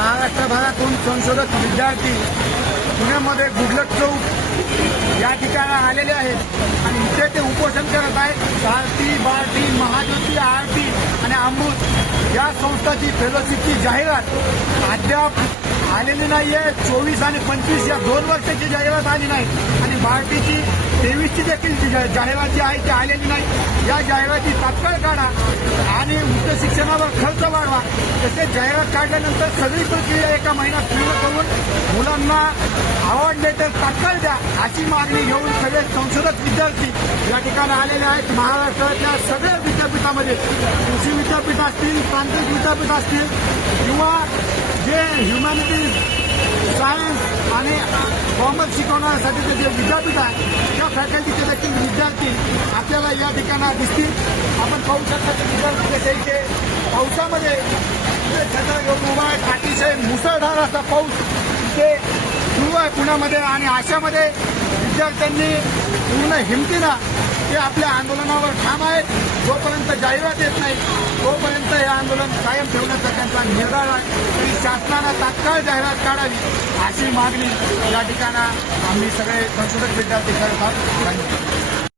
महाराष्ट्रभरातून संशोधक विद्यार्थी पुण्यामध्ये गुडलक चौक या ठिकाणी आलेले आहेत. आणि इथे ते उपोषण करत आहेत. आरती बारती महाज्योती आरती आणि अमृत या संस्थाची फेलोशिपची जाहिरात अद्याप आलेली नाहीये. चोवीस आणि पंचवीस या दोन वर्षाची जाहिरात आली नाही. आणि भारतीची तेवीसची देखील जी जाहिरात जी आहे ती आलेली नाही. या जाहिराती तात्काळ काढा आणि उच्च शिक्षणावर खर्च वाढवा. तसेच जाहिरात काढल्यानंतर सगळी प्रक्रिया एका महिन्यात पूर्ण करून मुलांना आवडले तर तात्काळ द्या अशी मागणी घेऊन सगळे संशोधक विद्यार्थी या ठिकाणी आलेले आहेत. महाराष्ट्रातल्या सगळ्या विद्यापीठामध्ये. कृषी विद्यापीठ असतील तांत्रिक विद्यापीठ असतील किंवा जे ह्युमॅनिटीज सायन्स आणि कॉमर्स शिकवण्यासाठीचे जे विद्यापीठ आहे त्या फॅकल्टीचे देखील विद्यार्थी आपल्याला या ठिकाणी दिसतील. आपण पाहू शकता की विद्यार्थी कसे इथे पावसामध्ये छत्र उभा आहे. अतिशय मुसळधार असा पाऊस इथे सुरू आहे पुण्यामध्ये आणि अशामध्ये विद्यार्थ्यांनी पूर्ण हिमतीनं ते आपल्या आंदोलनावर ठाम आहेत. जोपर्यंत जाहिरात येत नाही तोपर्यंत आंदोलन कायम ठेवण्याचा त्यांचा निर्धार आहे. तरी शासनानं तात्काळ जाहिरात काढावी अशी मागणी या ठिकाणी आम्ही सगळे संशोधक विद्यार्थी करत आहोत